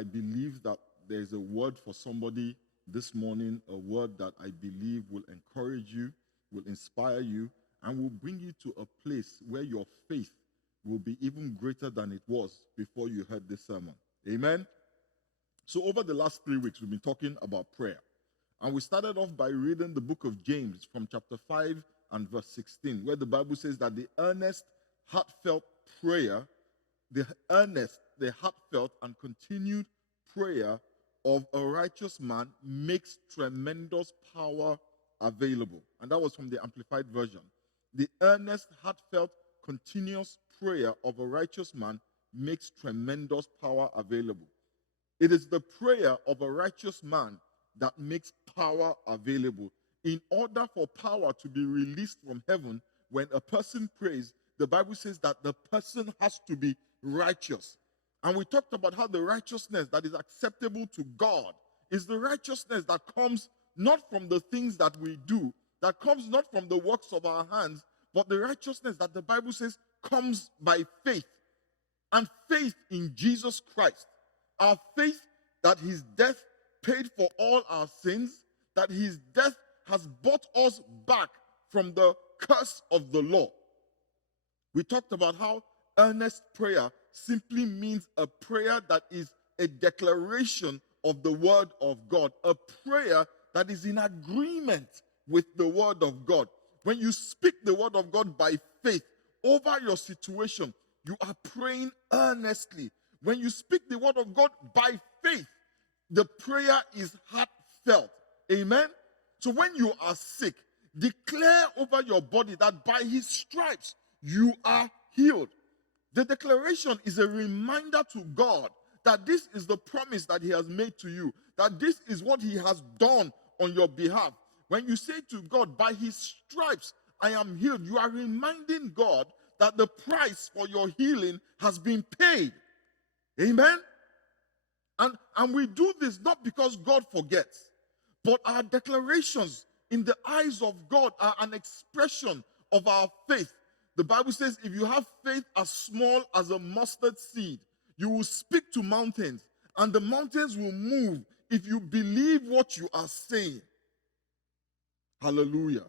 I believe that there's a word for somebody this morning, a word that I believe will encourage you, will inspire you, and will bring you to a place where your faith will be even greater than it was before you heard this sermon. Amen? So over the last 3 weeks, we've been talking about prayer. And we started off by reading the book of James from chapter 5 and verse 16, where the Bible says that the earnest, heartfelt prayer, the heartfelt and continued prayer of a righteous man makes tremendous power available. And that was from the Amplified Version. The earnest, heartfelt, continuous prayer of a righteous man makes tremendous power available. It is the prayer of a righteous man that makes power available. In order for power to be released from heaven, when a person prays, the Bible says that the person has to be righteous. And we talked about how the righteousness that is acceptable to God is the righteousness that comes not from the things that we do, that comes not from the works of our hands, but the righteousness that the Bible says comes by faith. And faith in Jesus Christ. Our faith that his death paid for all our sins, that his death has brought us back from the curse of the law. We talked about how earnest prayer simply means a prayer that is a declaration of the word of God, a prayer that is in agreement with the word of God. When you speak the word of God by faith over your situation, you are praying earnestly. When you speak the word of God by faith, the prayer is heartfelt. Amen? So when you are sick, declare over your body that by his stripes you are healed. The declaration is a reminder to God that this is the promise that he has made to you, that this is what he has done on your behalf. When you say to God, by his stripes I am healed, you are reminding God that the price for your healing has been paid. Amen? And we do this not because God forgets, but our declarations in the eyes of God are an expression of our faith. The Bible says if you have faith as small as a mustard seed, you will speak to mountains, and the mountains will move if you believe what you are saying. Hallelujah.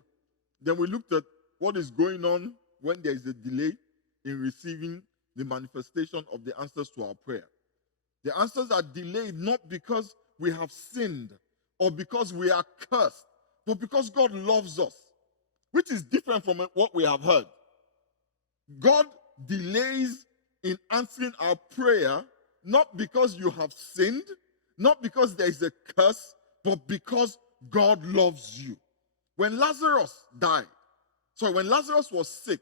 Then we looked at what is going on when there is a delay in receiving the manifestation of the answers to our prayer. The answers are delayed not because we have sinned or because we are cursed, but because God loves us, which is different from what we have heard. God delays in answering our prayer not because you have sinned, not because there is a curse, but because God loves you. When Lazarus was sick,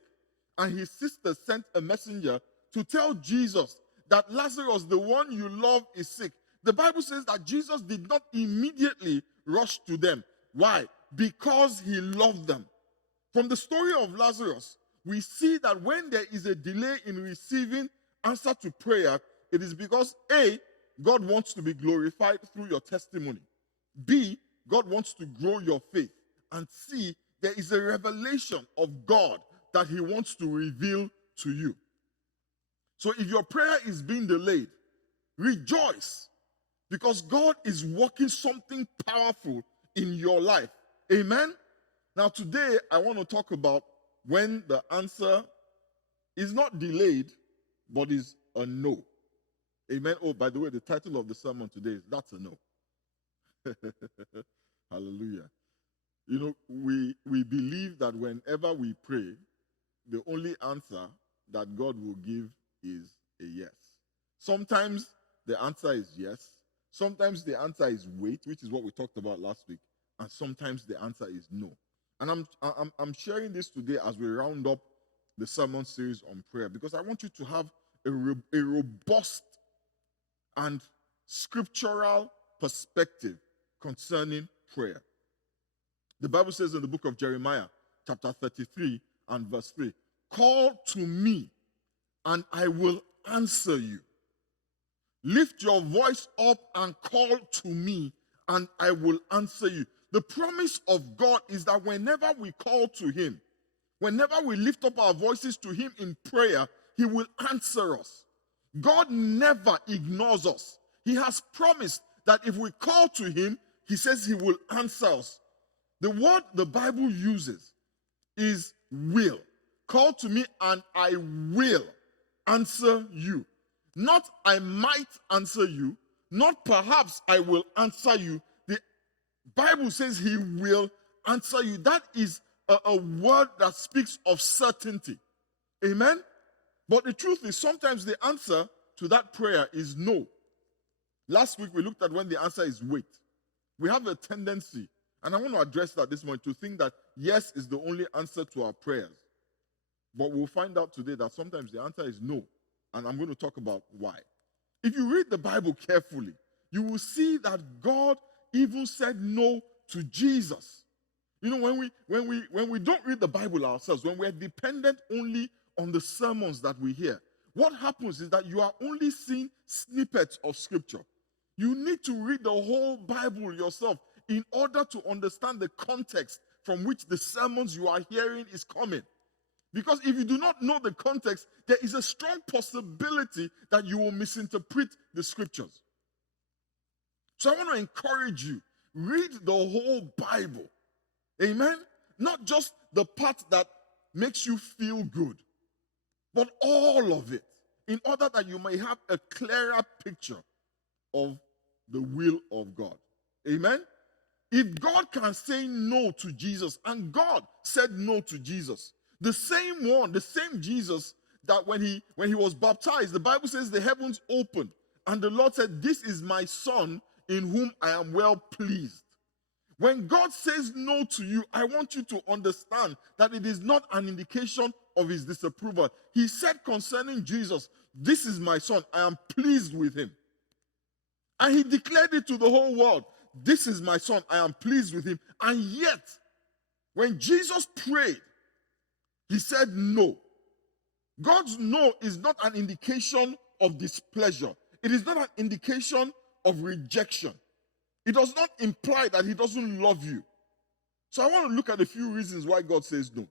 and his sister sent a messenger to tell Jesus that Lazarus, the one you love, is sick, the Bible says that Jesus did not immediately rush to them. Why? Because he loved them. From the story of Lazarus, we see that when there is a delay in receiving answer to prayer, it is because A, God wants to be glorified through your testimony. B, God wants to grow your faith. And C, there is a revelation of God that he wants to reveal to you. So if your prayer is being delayed, rejoice, because God is working something powerful in your life. Amen? Now today, I want to talk about when the answer is not delayed, but is a no. Amen? Oh, by the way, the title of the sermon today is That's a No. Hallelujah. You know, we believe that whenever we pray, the only answer that God will give is a yes. Sometimes the answer is yes. Sometimes the answer is wait, which is what we talked about last week. And sometimes the answer is no. And I'm sharing this today as we round up the sermon series on prayer, because I want you to have a robust and scriptural perspective concerning prayer. The Bible says in the book of Jeremiah, chapter 33 and verse 3, call to me and I will answer you. Lift your voice up and call to me and I will answer you. The promise of God is that whenever we call to him, whenever we lift up our voices to him in prayer, he will answer us. God never ignores us. He has promised that if we call to him, he says he will answer us. The word the Bible uses is will. Call to me and I will answer you. Not I might answer you, not perhaps I will answer you. The Bible says he will answer you. That is a word that speaks of certainty. Amen? But the truth is, sometimes the answer to that prayer is no. Last week we looked at when the answer is wait. We have a tendency, and I want to address that this morning, to think that yes is the only answer to our prayers. But we'll find out today that sometimes the answer is no. And I'm going to talk about why. If you read the Bible carefully, you will see that God even said no to Jesus. You know, when we don't read the Bible ourselves, when we're dependent only on the sermons that we hear, what happens is that you are only seeing snippets of Scripture. You need to read the whole Bible yourself in order to understand the context from which the sermons you are hearing is coming. Because if you do not know the context, there is a strong possibility that you will misinterpret the Scriptures. So I want to encourage you, read the whole Bible. Amen? Not just the part that makes you feel good, but all of it, in order that you may have a clearer picture of the will of God. Amen? If God can say no to Jesus, and God said no to Jesus, the same one, the same Jesus that when he was baptized, the Bible says the heavens opened, and the Lord said, "This is my son in whom I am well pleased." When God says no to you, I want you to understand that it is not an indication of his disapproval. He said concerning Jesus, "This is my son, I am pleased with him." And he declared it to the whole world, "This is my son, I am pleased with him." And yet, when Jesus prayed, he said no. God's no is not an indication of displeasure. It is not an indication of rejection. It does not imply that he doesn't love you. So I want to look at a few reasons why God says no.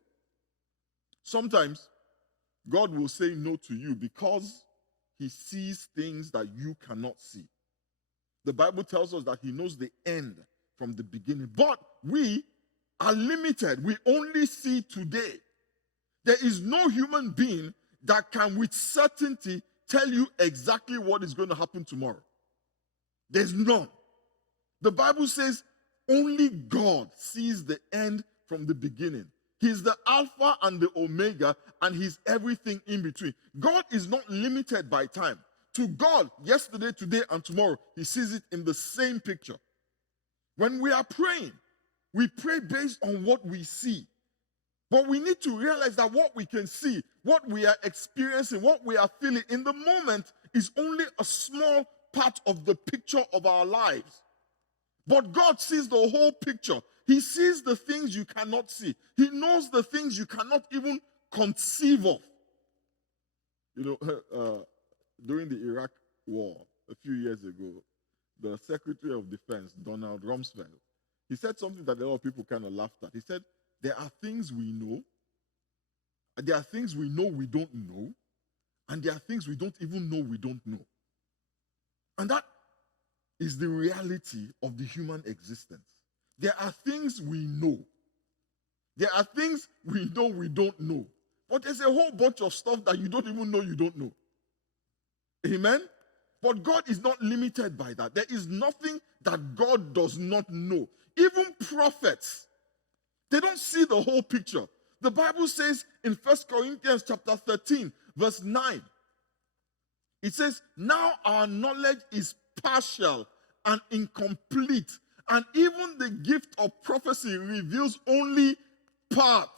Sometimes God will say no to you because he sees things that you cannot see. The Bible tells us that he knows the end from the beginning. But we are limited. We only see today. There is no human being that can with certainty tell you exactly what is going to happen tomorrow. There's none. The Bible says only God sees the end from the beginning. He's the Alpha and the Omega, and he's everything in between. God is not limited by time. To God, yesterday, today, and tomorrow, he sees it in the same picture. When we are praying, we pray based on what we see. But we need to realize that what we can see, what we are experiencing, what we are feeling in the moment is only a small part of the picture of our lives. But God sees the whole picture. He sees the things you cannot see. He knows the things you cannot even conceive of. You know, during the Iraq war a few years ago, the Secretary of Defense, Donald Rumsfeld, he said something that a lot of people kind of laughed at. He said, there are things we know, and there are things we know we don't know, and there are things we don't even know we don't know. And that is the reality of the human existence. There are things we know. There are things we know we don't know. But there's a whole bunch of stuff that you don't even know you don't know. Amen? But God is not limited by that. There is nothing that God does not know. Even prophets, they don't see the whole picture. The Bible says in 1 Corinthians chapter 13, verse 9, it says, now our knowledge is partial and incomplete, and even the gift of prophecy reveals only part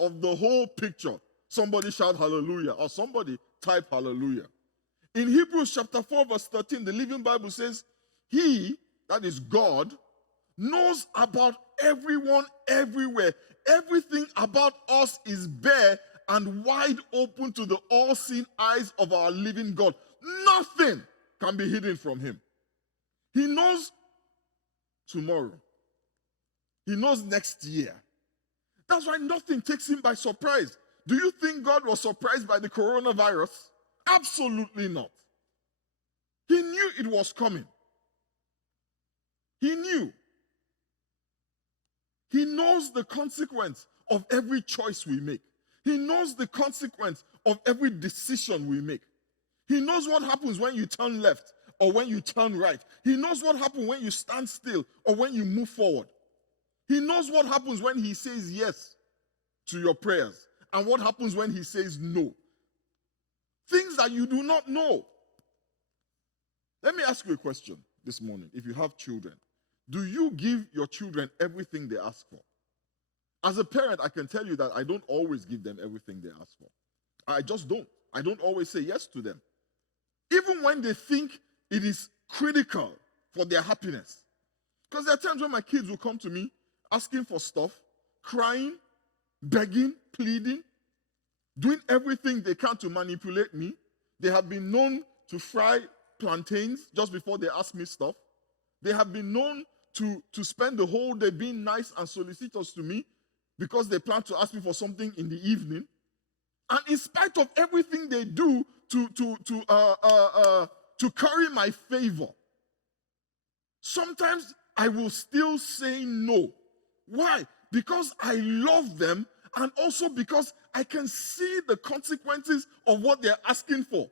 of the whole picture. Somebody shout hallelujah, or somebody type hallelujah. In Hebrews chapter 4, verse 13, the Living Bible says, he, that is God, knows about everyone everywhere. Everything about us is bare and wide open to the all-seeing eyes of our living God. Nothing can be hidden from him. He knows tomorrow. He knows next year. That's why nothing takes him by surprise. Do you think God was surprised by the coronavirus? Absolutely not. He knew it was coming. He knew. He knows the consequence of every choice we make. He knows the consequence of every decision we make. He knows what happens when you turn left or when you turn right. He knows what happens when you stand still or when you move forward. He knows what happens when he says yes to your prayers and what happens when he says no. Things that you do not know. Let me ask you a question this morning. If you have children, do you give your children everything they ask for? As a parent, I can tell you that I don't always give them everything they ask for. I just don't. I don't always say yes to them. Even when they think it is critical for their happiness. Because there are times when my kids will come to me asking for stuff, crying, begging, pleading, doing everything they can to manipulate me. They have been known to fry plantains just before they ask me stuff. They have been known to spend the whole day being nice and solicitous to me because they plan to ask me for something in the evening. And in spite of everything they do to curry my favor, sometimes I will still say no. Why? Because I love them and also because I can see the consequences of what they're asking for.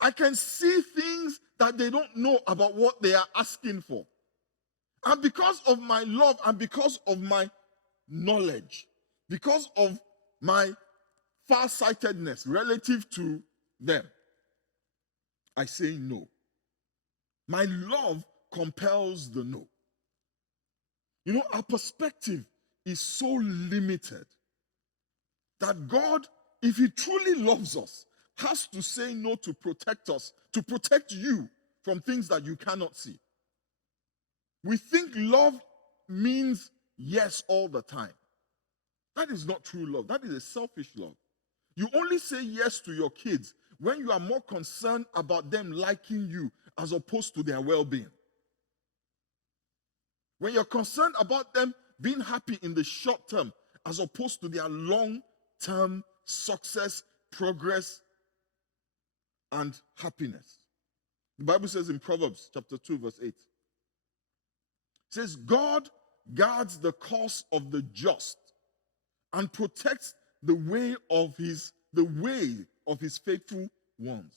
I can see things that they don't know about what they are asking for. And because of my love and because of my knowledge, because of my farsightedness relative to them, I say no. My love compels the no. You know, our perspective is so limited that God, if he truly loves us, has to say no to protect us, to protect you from things that you cannot see. We think love means yes all the time. That is not true love. That is a selfish love. You only say yes to your kids when you are more concerned about them liking you as opposed to their well-being. When you're concerned about them being happy in the short term as opposed to their long-term success, progress, and happiness. The Bible says in Proverbs chapter 2 verse 8, it says, God guards the course of the just and protects the way of his faithful ones.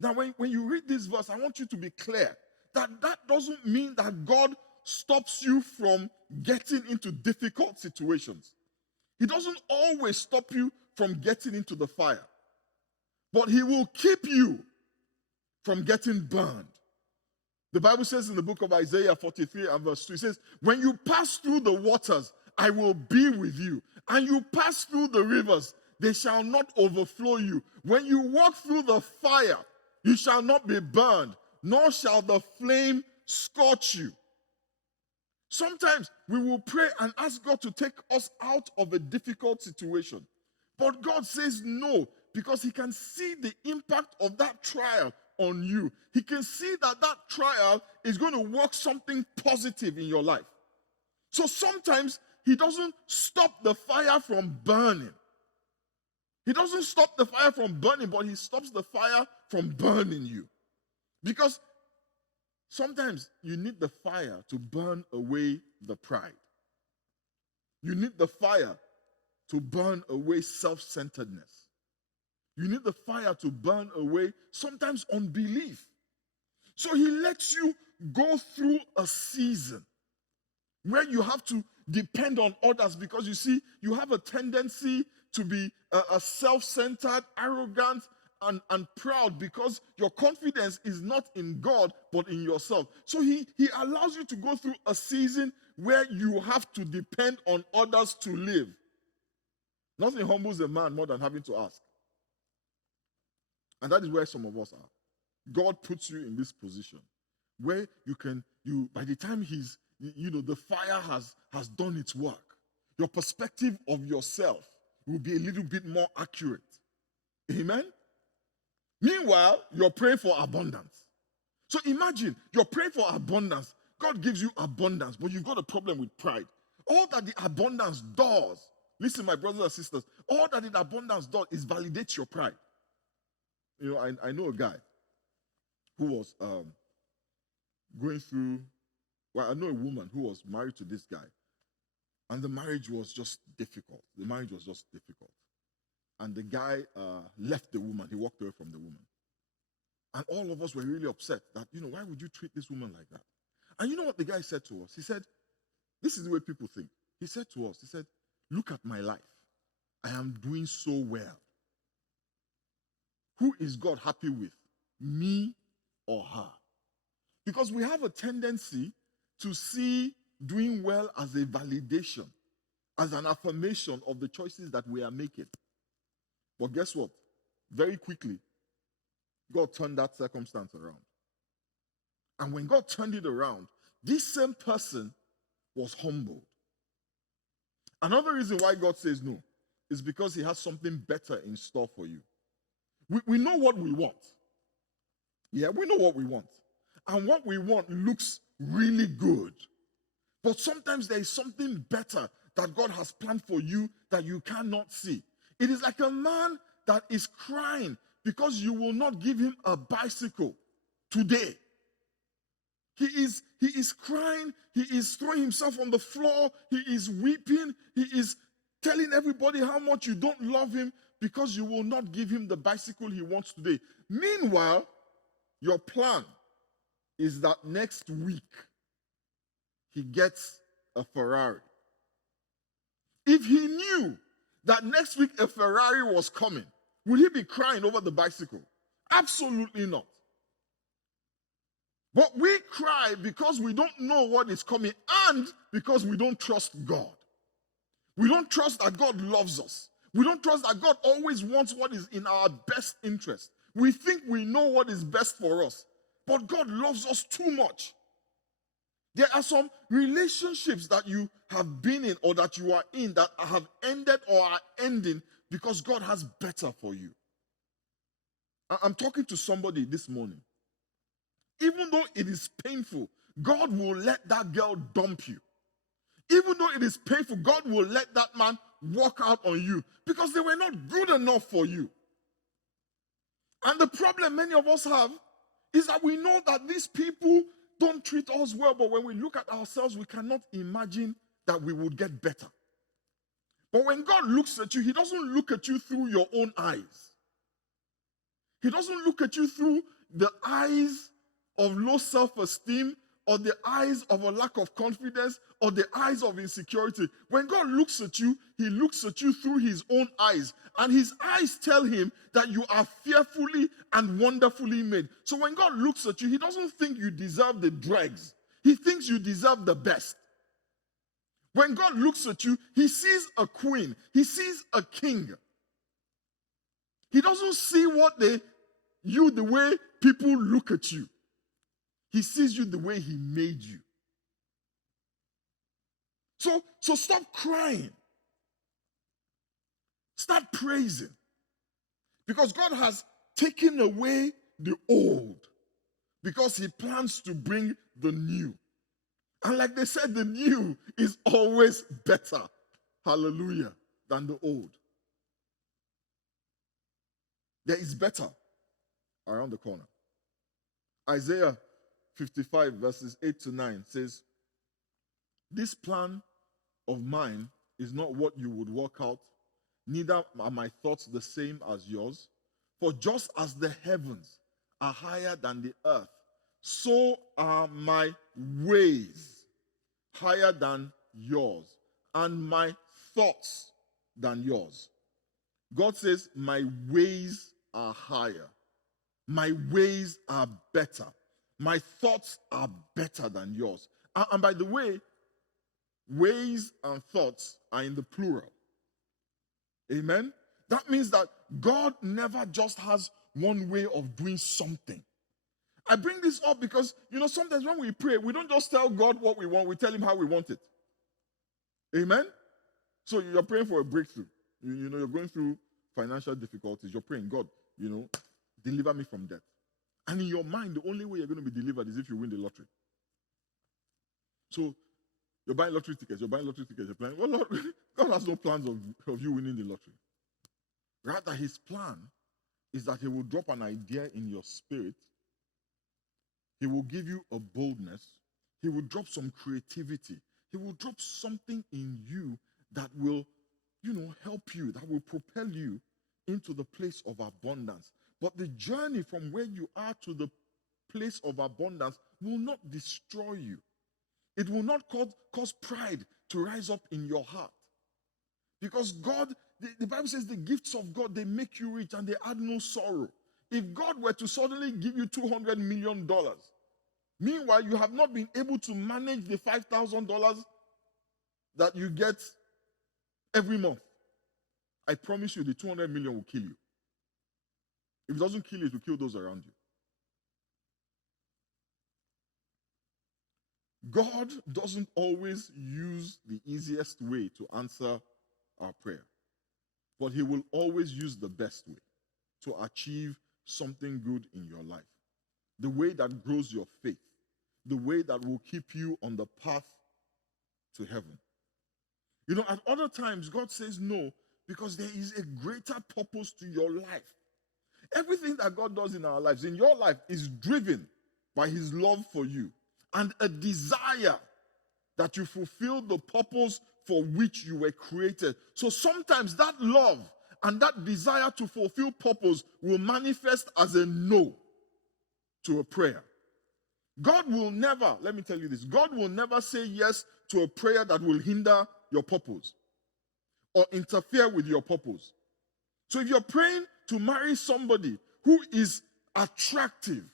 Now, when you read this verse, I want you to be clear that that doesn't mean that God stops you from getting into difficult situations. He doesn't always stop you from getting into the fire, but he will keep you from getting burned. The Bible says in the book of Isaiah 43 and verse 2, it says, when you pass through the waters, I will be with you. And you pass through the rivers, they shall not overflow you. When you walk through the fire, you shall not be burned, nor shall the flame scorch you. Sometimes we will pray and ask God to take us out of a difficult situation. But God says no, because he can see the impact of that trial on you. He can see that that trial is going to work something positive in your life. So sometimes he doesn't stop the fire from burning. He doesn't stop the fire from burning, but he stops the fire from burning you. Because sometimes you need the fire to burn away the pride. You need the fire to burn away self-centeredness. You need the fire to burn away sometimes unbelief. So he lets you go through a season where you have to depend on others because you see, you have a tendency to be a self-centered, arrogant, and proud because your confidence is not in God but in yourself. So he allows you to go through a season where you have to depend on others to live. Nothing humbles a man more than having to ask. And that is where some of us are. God puts you in this position where by the time the fire has done its work, your perspective of yourself will be a little bit more accurate. Amen? Meanwhile, you're praying for abundance. So imagine, you're praying for abundance. God gives you abundance, but you've got a problem with pride. All that the abundance does, listen, my brothers and sisters, all that the abundance does is validate your pride. You know, I know a guy. who was going through, well, I know a woman who was married to this guy, and the marriage was just difficult. The marriage was just difficult. And the guy left the woman. He walked away from the woman. And all of us were really upset that, why would you treat this woman like that? And you know what the guy said to us? He said, this is the way people think. He said to us, he said, look at my life. I am doing so well. Who is God happy with? Me or her? Because we have a tendency to see doing well as a validation, as an affirmation of the choices that we are making. But guess what? Very quickly, God turned that circumstance around. And when God turned it around, this same person was humbled. Another reason why God says no is because he has something better in store for you. We know what we want. Yeah, we know what we want. And what we want looks really good. But sometimes there is something better that God has planned for you that you cannot see. It is like a man that is crying because you will not give him a bicycle today. He is crying. He is throwing himself on the floor. He is weeping. He is telling everybody how much you don't love him because you will not give him the bicycle he wants today. Meanwhile, your plan is that next week he gets a Ferrari. If he knew that next week a Ferrari was coming, would he be crying over the bicycle? Absolutely not. But we cry because we don't know what is coming and because we don't trust God. We don't trust that God loves us. We don't trust that God always wants what is in our best interest. We think we know what is best for us, but God loves us too much. There are some relationships that you have been in or that you are in that have ended or are ending because God has better for you. I'm talking to somebody this morning. Even though it is painful, God will let that girl dump you. Even though it is painful, God will let that man walk out on you because they were not good enough for you. And the problem many of us have is that we know that these people don't treat us well, but when we look at ourselves, we cannot imagine that we would get better. But when God looks at you, he doesn't look at you through your own eyes. He doesn't look at you through the eyes of low self-esteem or the eyes of a lack of confidence or the eyes of insecurity. When God looks at you, he looks at you through his own eyes. And his eyes tell him that you are fearfully and wonderfully made. So when God looks at you, he doesn't think you deserve the dregs. He thinks you deserve the best. When God looks at you, he sees a queen. He sees a king. He doesn't see you the way people look at you. He sees you the way he made you. So stop crying. Start praising. Because God has taken away the old. Because he plans to bring the new. And like they said, the new is always better. Hallelujah. Than the old. There is better around the corner. Isaiah 55 verses 8 to 9 says, this plan of mine is not what you would work out, neither are my thoughts the same as yours. For just as the heavens are higher than the earth, so are my ways higher than yours, and my thoughts than yours. God says, my ways are higher. My ways are better. My thoughts are better than yours. And by the way, ways and thoughts are in the plural. Amen? That means that God never just has one way of doing something. I bring this up because, sometimes when we pray, we don't just tell God what we want, we tell him how we want it. Amen? So you're praying for a breakthrough. You're going through financial difficulties. You're praying, God, deliver me from debt. And in your mind, the only way you're going to be delivered is if you win the lottery. So you're buying lottery tickets, you're planning, well, Lord, God has no plans of you winning the lottery. Rather, his plan is that he will drop an idea in your spirit He will give you a boldness. He will drop some creativity. He will drop something in you that will, help you, that will propel you into the place of abundance. But the journey from where you are to the place of abundance will not destroy you. It will not cause pride to rise up in your heart. Because God, the Bible says the gifts of God, they make you rich and they add no sorrow. If God were to suddenly give you $200 million, meanwhile, you have not been able to manage the $5,000 that you get every month, I promise you the 200 million will kill you. If it doesn't kill you, it will kill those around you. God doesn't always use the easiest way to answer our prayer, but he will always use the best way to achieve something good in your life. The way that grows your faith, the way that will keep you on the path to heaven. At other times, God says no because there is a greater purpose to your life. Everything that God does in our lives, in your life, is driven by his love for you and a desire that you fulfill the purpose for which you were created. So sometimes that love and that desire to fulfill purpose will manifest as a no to a prayer. God will never, let me tell you this, God will never say yes to a prayer that will hinder your purpose or interfere with your purpose. So if you're praying to marry somebody who is attractive,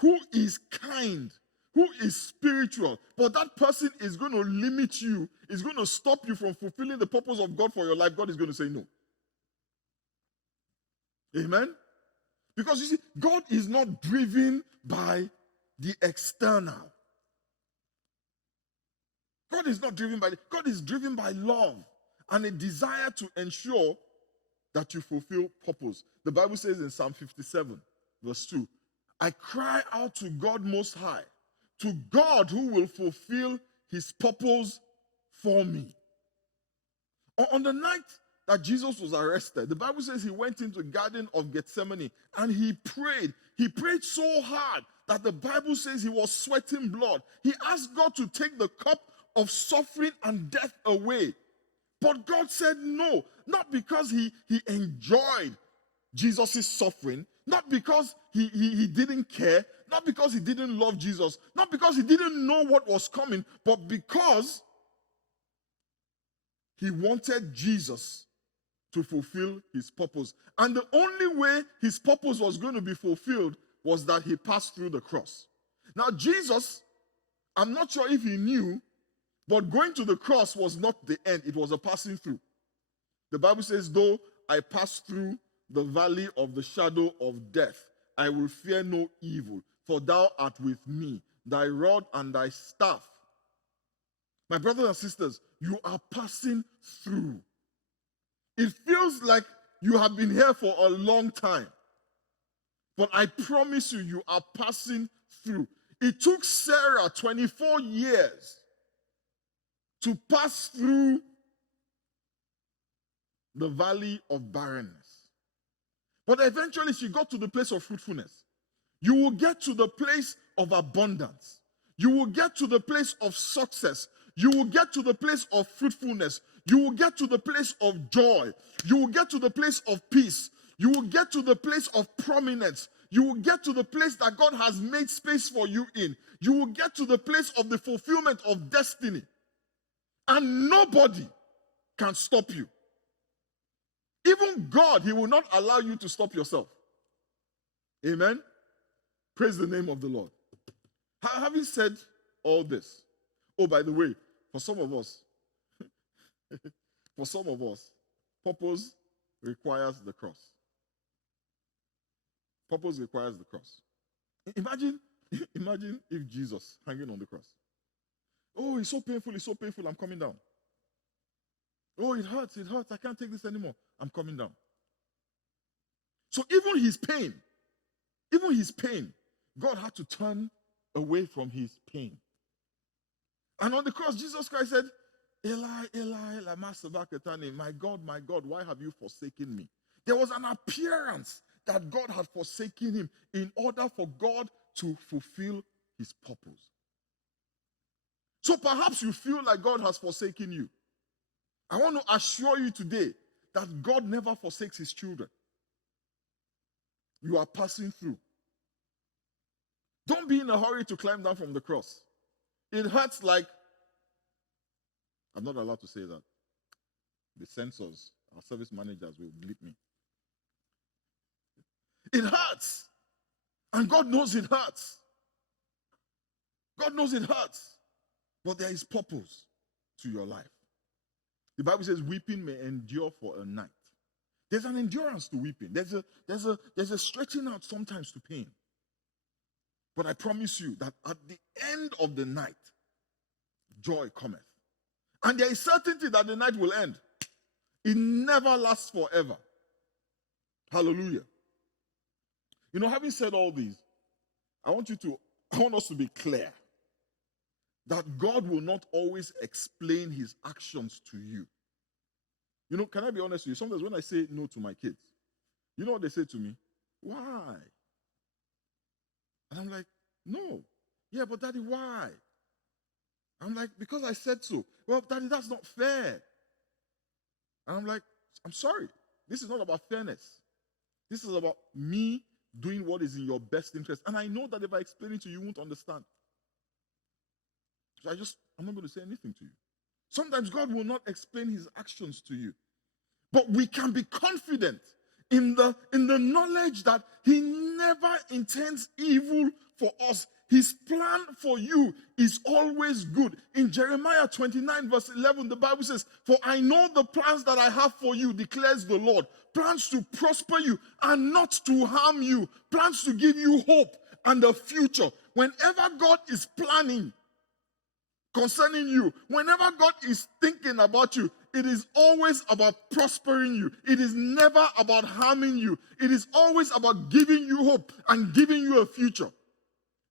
who is kind, who is spiritual, but that person is going to limit you, is going to stop you from fulfilling the purpose of God for your life, God is going to say no. Amen? Because you see, God is not driven by the external. God is not driven by God is driven by love and a desire to ensure that you fulfill purpose. The Bible says in Psalm 57, verse 2, I cry out to God Most High, to God who will fulfill his purpose for me. On the night that Jesus was arrested, the Bible says he went into the Garden of Gethsemane and he prayed. He prayed so hard that the Bible says he was sweating blood. He asked God to take the cup of suffering and death away. But God said no, not because he enjoyed Jesus' suffering, not because he didn't care, not because he didn't love Jesus, not because he didn't know what was coming, but because he wanted Jesus to fulfill his purpose. And the only way his purpose was going to be fulfilled was that he passed through the cross. Now, Jesus, I'm not sure if he knew, but going to the cross was not the end, it was a passing through. The Bible says, though I pass through the valley of the shadow of death, I will fear no evil, for thou art with me, thy rod and thy staff. My brothers and sisters, you are passing through. It feels like you have been here for a long time, but I promise you, you are passing through. It took Sarah 24 years to pass through the valley of barrenness. But eventually she got to the place of fruitfulness. You will get to the place of abundance. You will get to the place of success. You will get to the place of fruitfulness. You will get to the place of joy. You will get to the place of peace. You will get to the place of prominence. You will get to the place that God has made space for you in. You will get to the place of the fulfillment of destiny. And nobody can stop you. Even God, he will not allow you to stop yourself. Amen? Praise the name of the Lord. Having said all this, oh, by the way, for some of us, purpose requires the cross. Purpose requires the cross. Imagine if Jesus hanging on the cross. Oh, it's so painful, I'm coming down. Oh, it hurts, I can't take this anymore. I'm coming down. So even his pain, God had to turn away from his pain. And on the cross, Jesus Christ said, Eli, Eli, lama sabachthani, my God, why have you forsaken me? There was an appearance. that God had forsaken him in order for God to fulfill his purpose. So perhaps you feel like God has forsaken you. I want to assure you today that God never forsakes his children. You are passing through. Don't be in a hurry to climb down from the cross. It hurts like, I'm not allowed to say that. The censors, our service managers will bleep me. It hurts. And God knows it hurts. God knows it hurts. But there is purpose to your life. The Bible says weeping may endure for a night. There's an endurance to weeping. There's a stretching out sometimes to pain. But I promise you that at the end of the night, joy cometh. And there is certainty that the night will end. It never lasts forever. Hallelujah. You know, having said all these, I want us to be clear that God will not always explain his actions to you. You know, can I be honest with you? Sometimes when I say no to my kids, you know what they say to me? Why? And I'm like, no. Yeah, but Daddy, why? I'm like, because I said so. Well, Daddy, that's not fair. And I'm like, I'm sorry. This is not about fairness. This is about me doing what is in your best interest. And I know that if I explain it to you, you won't understand. So I'm not going to say anything to you. Sometimes God will not explain his actions to you. But we can be confident in the knowledge that he never intends evil for us. His plan for you is always good. In Jeremiah 29 verse 11, the Bible says, "For I know the plans that I have for you, declares the Lord. Plans to prosper you and not to harm you. Plans to give you hope and a future." Whenever God is planning concerning you, whenever God is thinking about you, it is always about prospering you. It is never about harming you. It is always about giving you hope and giving you a future.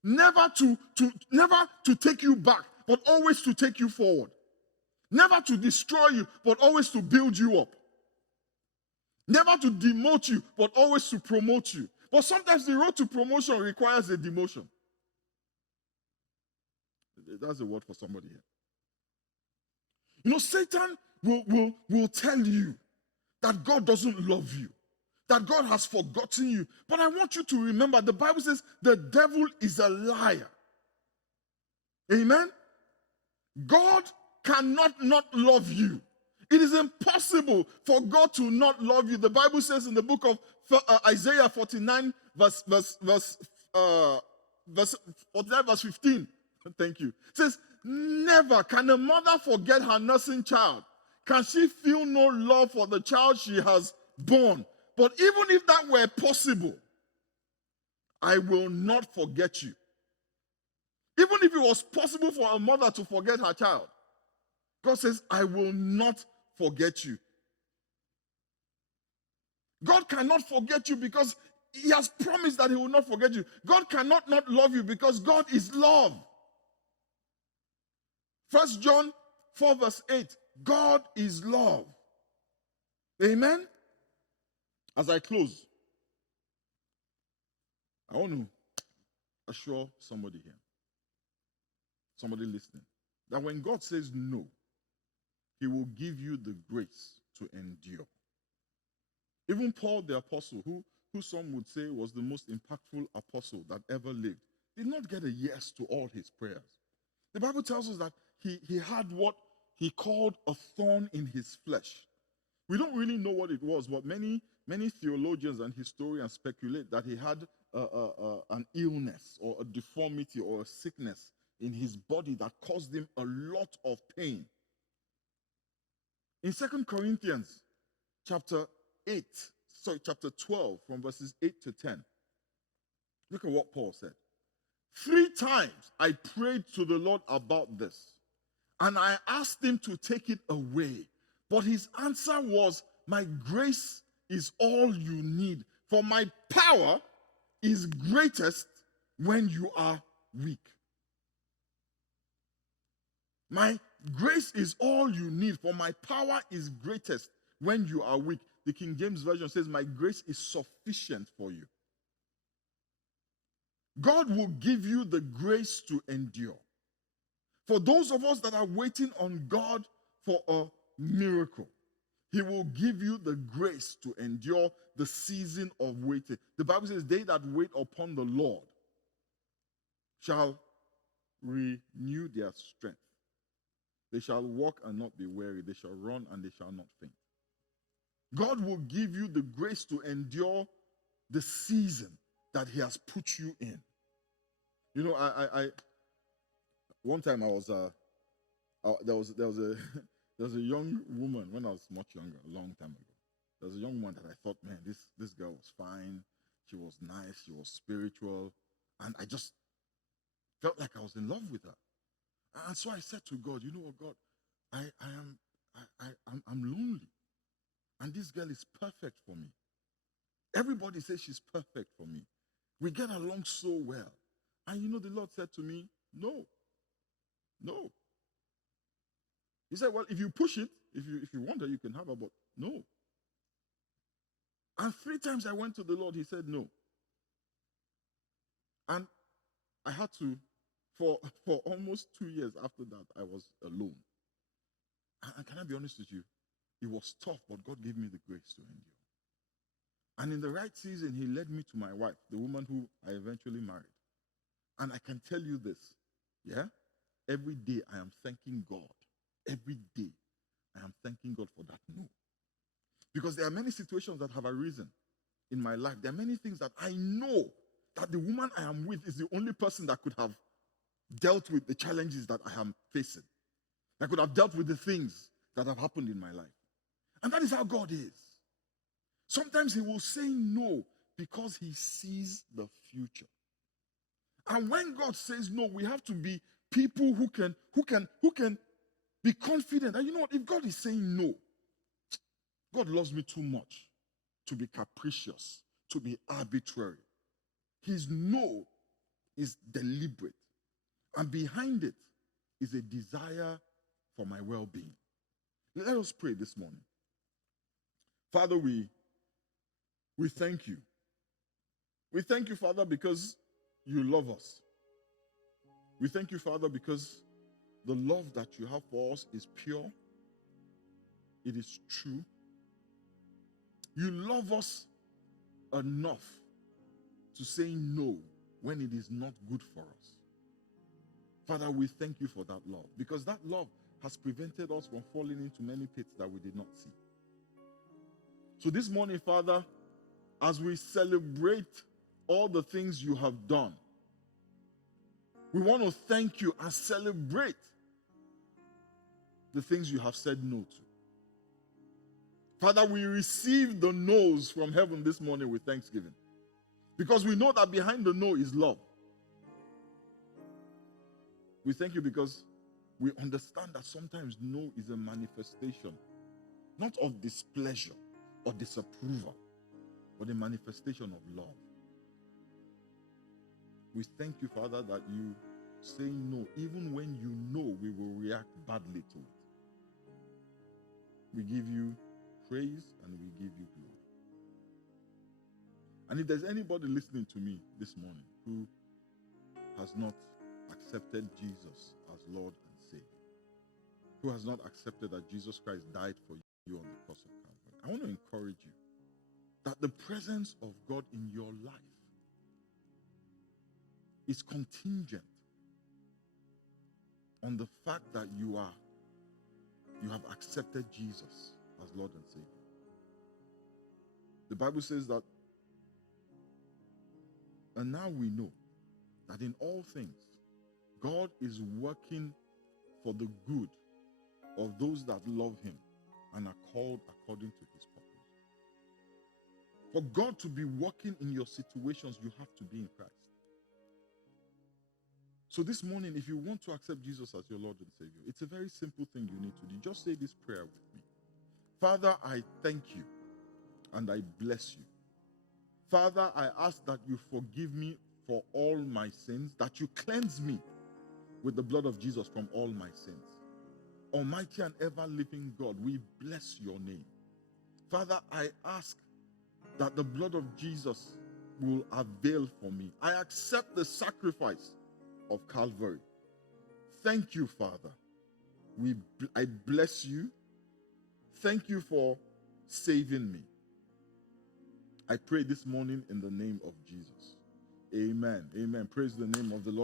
Never to take you back, but always to take you forward. Never to destroy you, but always to build you up. Never to demote you, but always to promote you. But sometimes the road to promotion requires a demotion. That's a word for somebody here. You know, Satan will tell you that God doesn't love you, that God has forgotten you. But I want you to remember, the Bible says the devil is a liar. Amen? God cannot not love you. It is impossible for God to not love you. The Bible says in the book of Isaiah 49, verse 49, verse 15. Thank you. It says, "Never can a mother forget her nursing child. Can she feel no love for the child she has born? But even if that were possible, I will not forget you." Even if it was possible for a mother to forget her child, God says, "I will not forget you." God cannot forget you because he has promised that he will not forget you. God cannot not love you because God is love. 1 John 4 verse 8, God is love. Amen? As I close, I want to assure somebody here, somebody listening, that when God says no, he will give you the grace to endure. Even Paul the apostle, who some would say was the most impactful apostle that ever lived, did not get a yes to all his prayers. The Bible tells us that he had what he called a thorn in his flesh. We don't really know what it was, but many theologians and historians speculate that he had an illness or a deformity or a sickness in his body that caused him a lot of pain. In 2 Corinthians chapter 12, from verses 8 to 10, look at what Paul said. 3 times I prayed to the Lord about this, and I asked him to take it away. But his answer was, "My grace is all you need, for my power is greatest when you are weak." My grace is all you need, for my power is greatest when you are weak. the King James Version says, my grace is sufficient for you. God will give you the grace to endure. For those of us that are waiting on God for a miracle, He will give you the grace to endure the season of waiting. The Bible says, they that wait upon the Lord shall renew their strength. They shall walk and not be weary. They shall run and they shall not faint. God will give you the grace to endure the season that He has put you in. You know, I one time I was there was a there was a young woman when I was much younger, a long time ago. There was a young woman that I thought, man, this girl was fine. She was nice. She was spiritual, and I just felt like I was in love with her. And so I said to God, you know what, God, I'm lonely, and this girl is perfect for me. Everybody says she's perfect for me. We get along so well. And you know, the Lord said to me, no. He said, well, if you push it, if you want her, you can have her, but no. And 3 times I went to the Lord, He said no. And I had to, for almost 2 years after that, I was alone. And can I be honest with you? It was tough, but God gave me the grace to endure. And in the right season, He led me to my wife, the woman who I eventually married. And I can tell you this, yeah? Every day I am thanking God. Every day I am thanking God for that no. Because there are many situations that have arisen in my life. There are many things that I know that the woman I am with is the only person that could have dealt with the challenges that I am facing. That could have dealt with the things that have happened in my life. And that is how God is. Sometimes He will say no because He sees the future. And when God says no, we have to be people who can be confident. And you know what? If God is saying no, God loves me too much to be capricious, to be arbitrary. His no is deliberate. And behind it is a desire for my well-being. Let us pray this morning. Father, we thank you. We thank you, Father, because you love us. We thank you, Father, because the love that you have for us is pure. It is true. You love us enough to say no when it is not good for us. Father, we thank you for that love, because that love has prevented us from falling into many pits that we did not see. So this morning, Father, as we celebrate all the things you have done, we want to thank you and celebrate the things you have said no to. Father, we receive the no's from heaven this morning with thanksgiving, because we know that behind the no is love. We thank you because we understand that sometimes no is a manifestation, not of displeasure or disapproval, but a manifestation of love. We thank you, Father, that you say no, even when you know we will react badly to it. We give you praise and we give you glory. And if there's anybody listening to me this morning who has not accepted Jesus as Lord and Savior, who has not accepted that Jesus Christ died for you on the cross of Calvary, I want to encourage you that the presence of God in your life is contingent on the fact that you have accepted Jesus as Lord and Savior. The Bible says that, and now we know that in all things, God is working for the good of those that love Him and are called according to His purpose. For God to be working in your situations, you have to be in Christ. So this morning, if you want to accept Jesus as your Lord and Savior, it's a very simple thing you need to do. Just say this prayer with me. Father, I thank you and I bless you. Father, I ask that you forgive me for all my sins, that you cleanse me with the blood of Jesus from all my sins. Almighty and ever-living God, we bless your name. Father, I ask that the blood of Jesus will avail for me. I accept the sacrifice of Calvary. Thank you, Father. I bless you. Thank you for saving me. I pray this morning in the name of Jesus. Amen. Amen. Praise the name of the Lord.